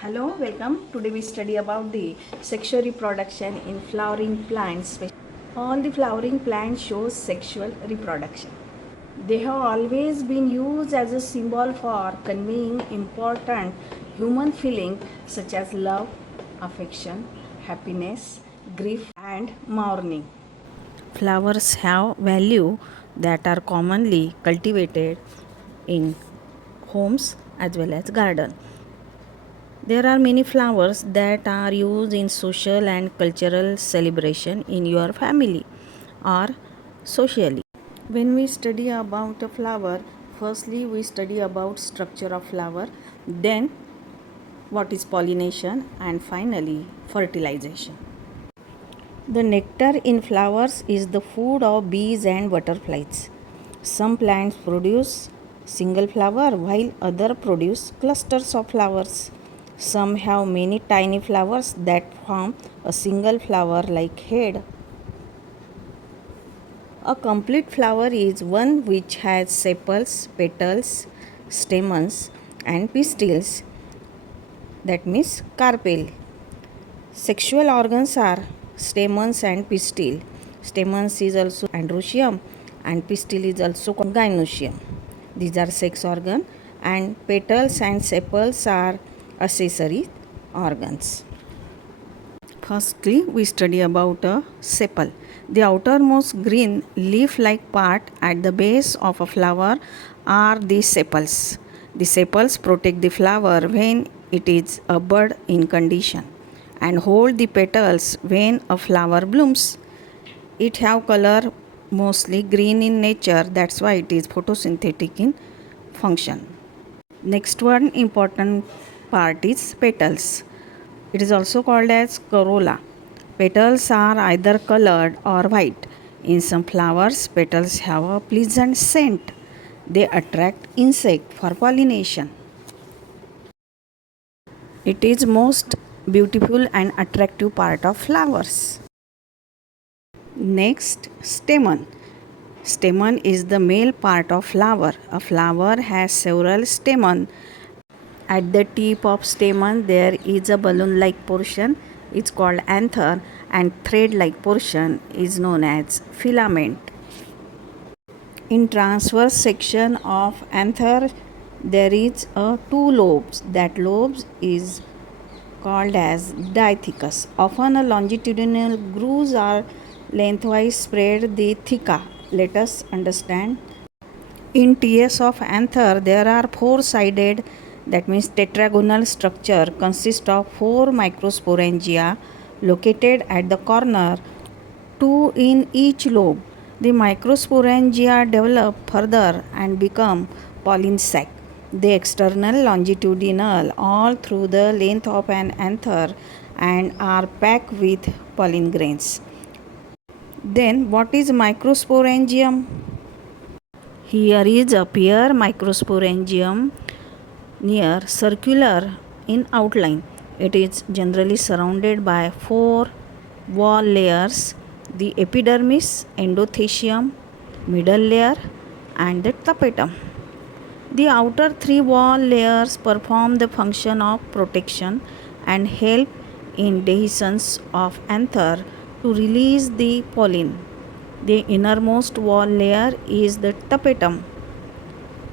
Hello, welcome. Today we study about the sexual reproduction in flowering plants. All the flowering plants show sexual reproduction. They have always been used as a symbol for conveying important human feelings such as love, affection, happiness, grief, and mourning. Flowers have value that are commonly cultivated in homes as well as garden. There are many flowers that are used in social and cultural celebration in your family or socially. When we study about a flower, firstly we study about structure of flower, then what is pollination, and finally fertilization. The nectar in flowers is the food of bees and butterflies. Some plants produce single flower while other produce clusters of flowers. Some have many tiny flowers that form a single flower like head. A complete flower is one which has sepals, petals, stamens and pistils, that means carpel. Sexual organs are stamens and pistil. Stamens is also androecium and pistil is also gynoecium. These are sex organ, and petals and sepals are accessory organs. Firstly, we study about a sepal. The outermost green leaf-like part at the base of a flower are the sepals. The sepals protect the flower when it is a bud in condition and hold the petals when a flower blooms. It have color mostly green in nature, that's why it is photosynthetic in function. Next one important part is petals. It is also called as corolla. Petals are either colored or white. In some flowers, petals have a pleasant scent. They attract insect for pollination. It is most beautiful and attractive part of flowers. Next, stamen. Stamen is the male part of flower. A flower has several stamens. At the tip of stamen there is a balloon-like portion. It's called anther, and thread-like portion is known as filament. In transverse section of anther there is a two lobes. That lobes is called as diathecus. Often a longitudinal grooves are lengthwise spread the theca. Let us understand. In TS of anther there are four-sided, that means tetragonal structure consists of four microsporangia located at the corner, two in each lobe. The microsporangia develop further and become pollen sac. The external longitudinal all through the length of an anther and are packed with pollen grains. Then what is microsporangium? Here is a pair microsporangium near circular in outline. It is generally surrounded by four wall layers: the epidermis, endothecium, middle layer, and the tapetum. The outer three wall layers perform the function of protection and help in dehiscence of anther to release the pollen. The innermost wall layer is the tapetum.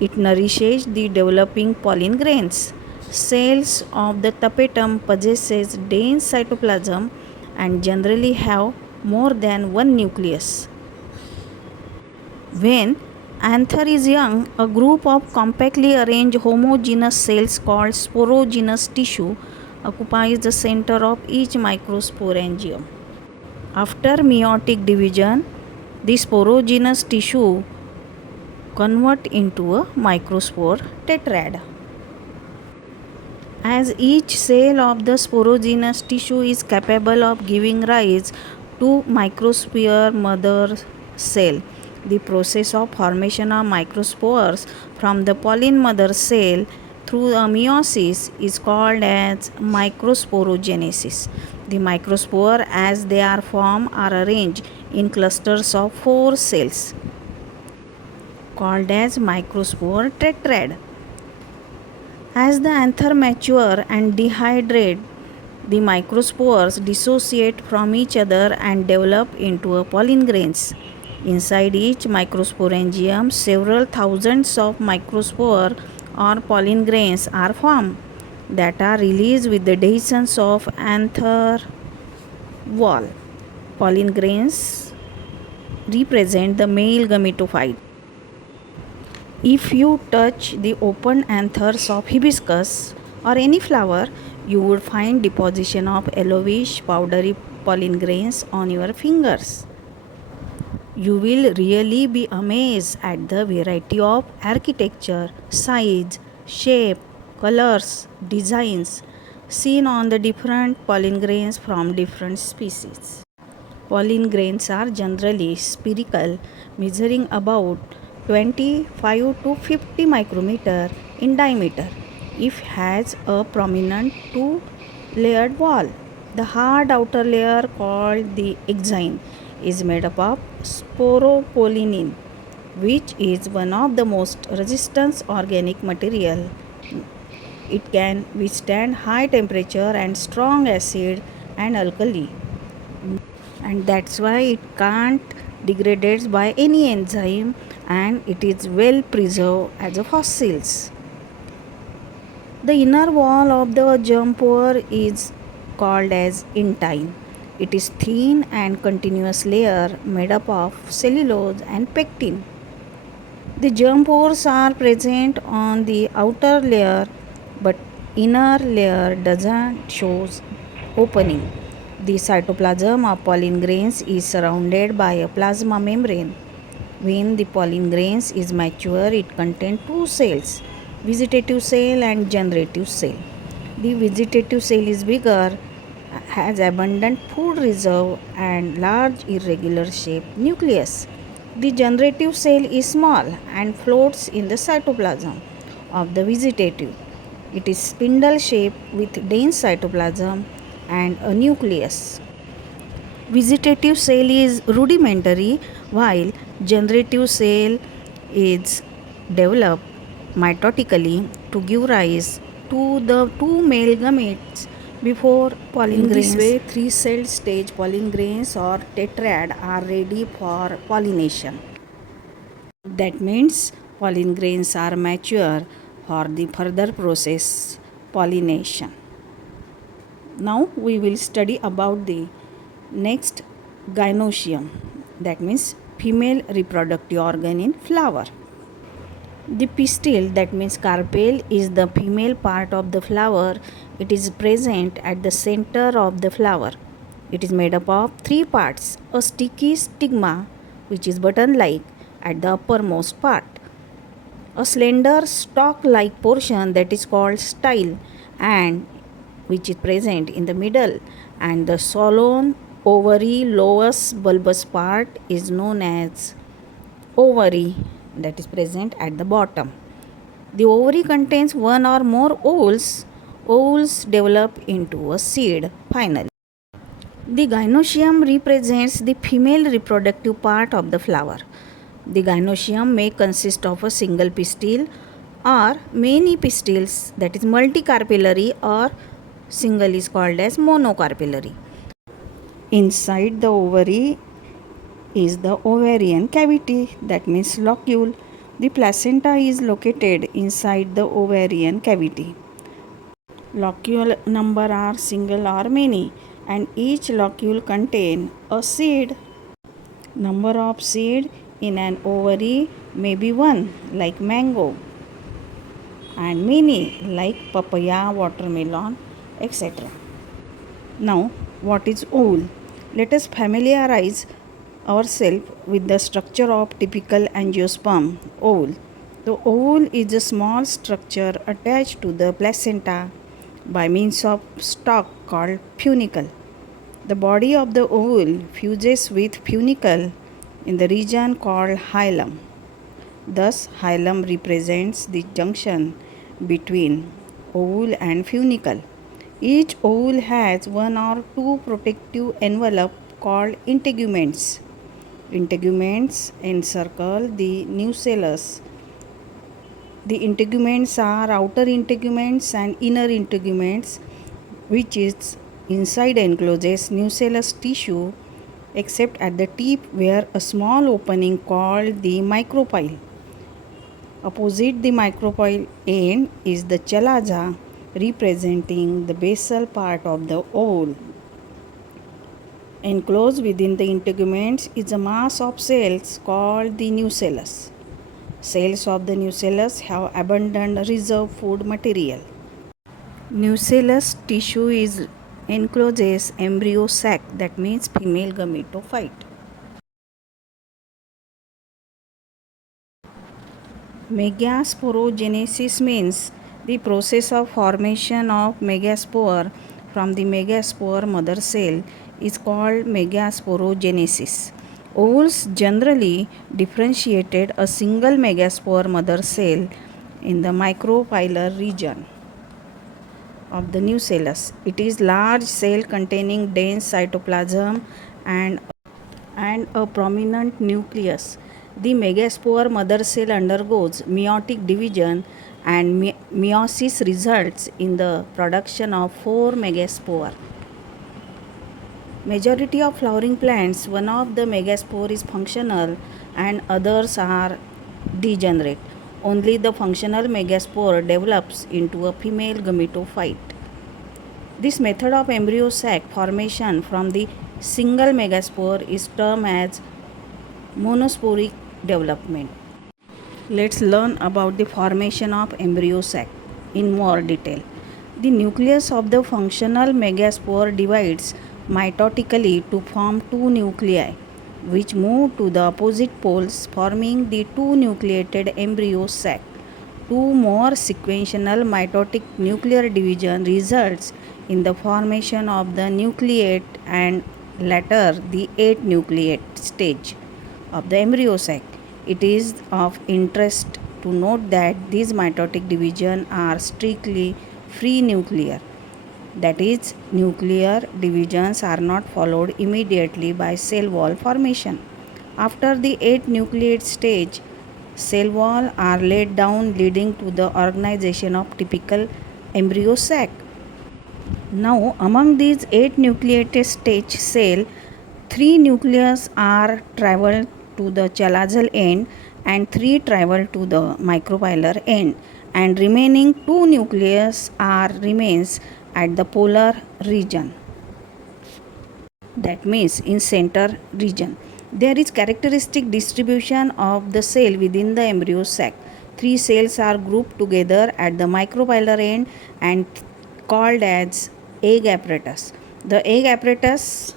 It nourishes the developing pollen grains. Cells of the tapetum possesses dense cytoplasm and generally have more than one nucleus. When anther is young, a group of compactly arranged homogeneous cells called sporogenous tissue occupies the center of each microsporangium. After meiotic division, the sporogenous tissue convert into a microspore tetrad. As each cell of the sporogenous tissue is capable of giving rise to microsphere mother cell, the process of formation of microspores from the pollen mother cell through a meiosis is called as microsporogenesis. The microspore as they are formed are arranged in clusters of four cells called as microspore tetrad. As the anther mature and dehydrate, the microspores dissociate from each other and develop into a pollen grains. Inside each microsporangium, several thousands of microspore or pollen grains are formed that are released with the dehiscence of anther wall. Pollen grains represent the male gametophyte. If you touch the open anthers of hibiscus or any flower, you would find deposition of yellowish powdery pollen grains on your fingers. You will really be amazed at the variety of architecture, size, shape, colors, designs seen on the different pollen grains from different species. Pollen grains are generally spherical, measuring about 25 to 50 micrometer in diameter. It has a prominent two-layered wall. The hard outer layer, called the exine, is made up of sporopollenin, which is one of the most resistant organic material. It can withstand high temperature and strong acid and alkali, and that's why it can't degrade by any enzyme, and it is well preserved as a fossils. The inner wall of the germ pore is called as intine. It is thin and continuous layer made up of cellulose and pectin. The germ pores are present on the outer layer, but inner layer doesn't show opening. The cytoplasm of pollen grains is surrounded by a plasma membrane. When the pollen grains is mature, it contains two cells, vegetative cell and generative cell. The vegetative cell is bigger, has abundant food reserve and large irregular shaped nucleus. The generative cell is small and floats in the cytoplasm of the vegetative. It is spindle shaped with dense cytoplasm and a nucleus. Vegetative cell is rudimentary while generative cell is developed mitotically to give rise to the two male gametes before pollen grains. In this way, three-celled stage pollen grains or tetrad are ready for pollination. That means pollen grains are mature for the further process pollination. Now we will study about the next gynoecium, that means female reproductive organ in flower. The pistil, that means carpel, is the female part of the flower. It is present at the center of the flower. It is made up of three parts: a sticky stigma, which is button like at the uppermost part, a slender stalk like portion that is called style, and which is present in the middle, and the solan ovary lowest bulbous part is known as ovary, that is present at the bottom. The ovary contains one or more ovules. Ovules develop into a seed finally. The gynoecium represents the female reproductive part of the flower. The gynoecium may consist of a single pistil or many pistils, that is multicarpellary, or single is called as monocarpellary. Inside the ovary is the ovarian cavity, that means locule. The placenta is located inside the ovarian cavity. Locule number are single or many, and each locule contain a seed. Number of seed in an ovary may be one, like mango, and many, like papaya, watermelon, etc. Now, what is ovule? Let us familiarize ourselves with the structure of typical angiosperm ovule. The ovule is a small structure attached to the placenta by means of stalk called funicle. The body of the ovule fuses with funicle in the region called hilum. Thus, hilum represents the junction between ovule and funicle. Each ovule has one or two protective envelope called integuments. Integuments encircle the nucellus The integuments are outer integuments and inner integuments, which is inside encloses nucellus tissue except at the tip where a small opening called the micropyle. Opposite the micropyle end is the chalaza, representing the basal part of the ovule. Enclosed within the integuments is a mass of cells called the nucellus. Cells of the nucellus have abundant reserve food material. Nucellus tissue is encloses embryo sac, that means female gametophyte. Megasporogenesis means the process of formation of megaspore from the megaspore mother cell is called megasporogenesis. Ovules generally differentiated a single megaspore mother cell in the micropylar region of the nucellus. It is large cell containing dense cytoplasm and a prominent nucleus. The megaspore mother cell undergoes meiotic division and meiosis results in the production of 4 megaspore. Majority of flowering plants, one of the megaspore is functional and others are degenerate. Only the functional megaspore develops into a female gametophyte. This method of embryo sac formation from the single megaspore is termed as monosporic development. Let's learn about the formation of embryo sac in more detail. The nucleus of the functional megaspore divides mitotically to form two nuclei, which move to the opposite poles, forming the two nucleated embryo sac. Two more sequential mitotic nuclear division results in the formation of the nucleate and later the 8 nucleate stage of the embryo sac. It is of interest to note that these mitotic divisions are strictly free nuclear. That is, nuclear divisions are not followed immediately by cell wall formation. After the 8 nucleate stage, cell wall are laid down, leading to the organization of typical embryo sac. Now, among these 8 nucleated stage cell, 3 nucleus are travel to the chalazal end and 3 travel to the micropylar end, and remaining 2 nucleus are remains at the polar region, that means in center region. There is characteristic distribution of the cell within the embryo sac. 3 cells are grouped together at the micropylar end and called as egg apparatus. The egg apparatus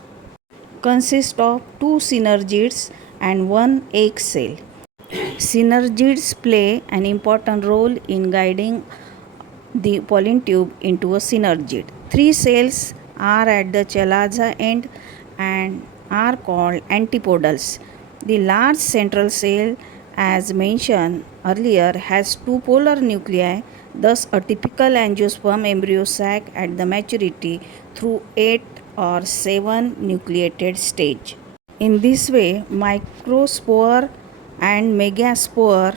consists of 2 synergids and 1 egg cell. Synergids play an important role in guiding the pollen tube into a synergid. 3 cells are at the chalaza end and are called antipodals. The large central cell, as mentioned earlier, has 2 polar nuclei, thus a typical angiosperm embryo sac at the maturity through 8 or 7 nucleated stage. In this way, microspore and megaspore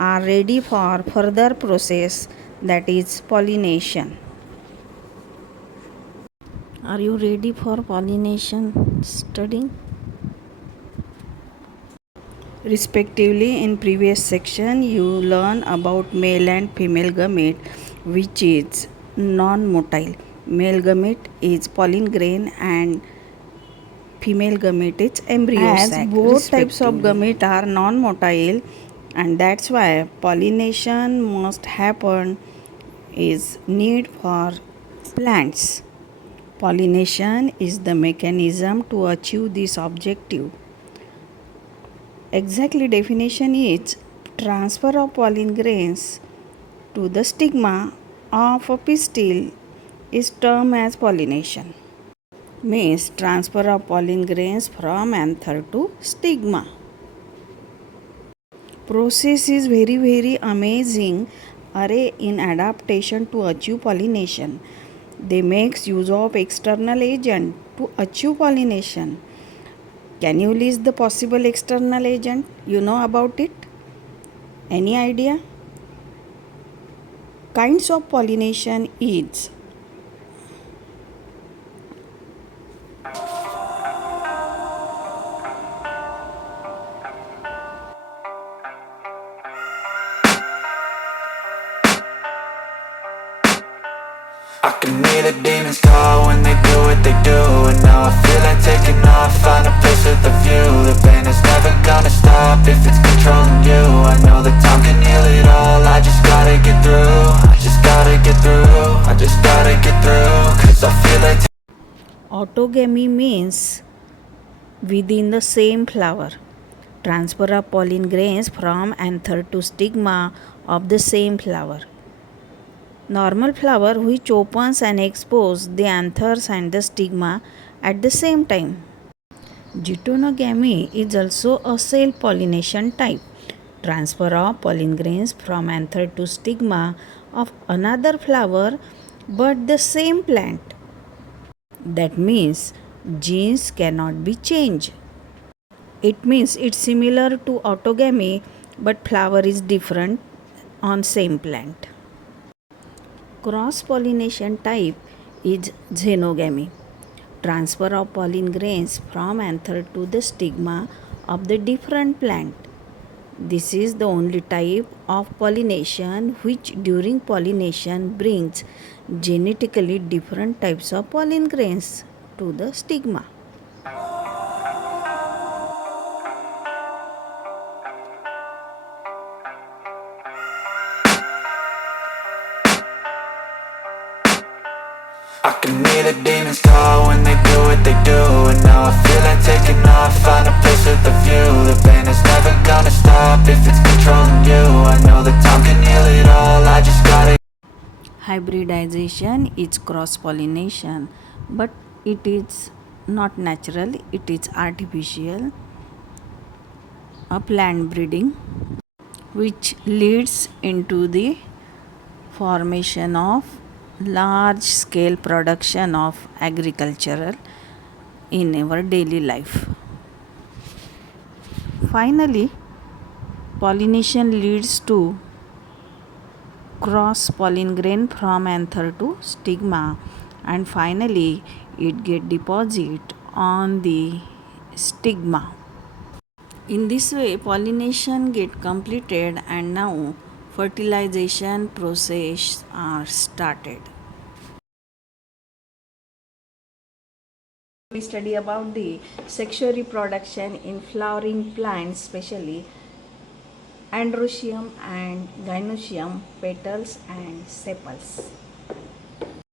are ready for further process, that is pollination. Are you ready for pollination studying? Respectively, in previous section you learn about male and female gamete, which is non-motile. Male gamete is pollen grain and female gamete is embryo sac. Both types of gamete are non-motile, and that's why pollination must happen is need for plants. Pollination is the mechanism to achieve this objective. Exactly definition is transfer of pollen grains to the stigma of a pistil is termed as pollination. Means transfer of pollen grains from anther to stigma. Process is very amazing array in adaptation to achieve pollination. They makes use of external agent to achieve pollination. Can you list the possible external agent? You know about it? Any idea? Kinds of pollination is I can hear the demons call when they do what they do. And now I feel like taking off, find a place with a view. The pain is never gonna stop if it's controlling you. I know that time can heal it all, I just gotta get through. I just gotta get through, I just gotta get through. Cause I feel like autogamy means within the same flower. Transfer of pollen grains from anther to stigma of the same flower. Normal flower which opens and exposes the anthers and the stigma at the same time. Geitonogamy is also a self pollination type. Transfer of pollen grains from anther to stigma of another flower but the same plant. That means genes cannot be changed. It means it's similar to autogamy but flower is different on same plant. Cross pollination type is xenogamy. Transfer of pollen grains from anther to the stigma of the different plant. This is the only type of pollination which during pollination brings genetically different types of pollen grains to the stigma. I can hear the demons call when they do what they do. And now I feel like taking off, find a place with a view. The pain is never gonna stop if it's controlling you. I know that time can heal it all, I just gotta. Hybridization is cross pollination, but it is not natural, it is artificial. A plant breeding which leads into the formation of large scale production of agricultural in our daily life. Finally, pollination leads to cross pollen grain from anther to stigma, and finally it get deposit on the stigma. In this way pollination get completed and now fertilization process are started. We study about the sexual reproduction in flowering plants, especially androecium and gynoecium petals and sepals.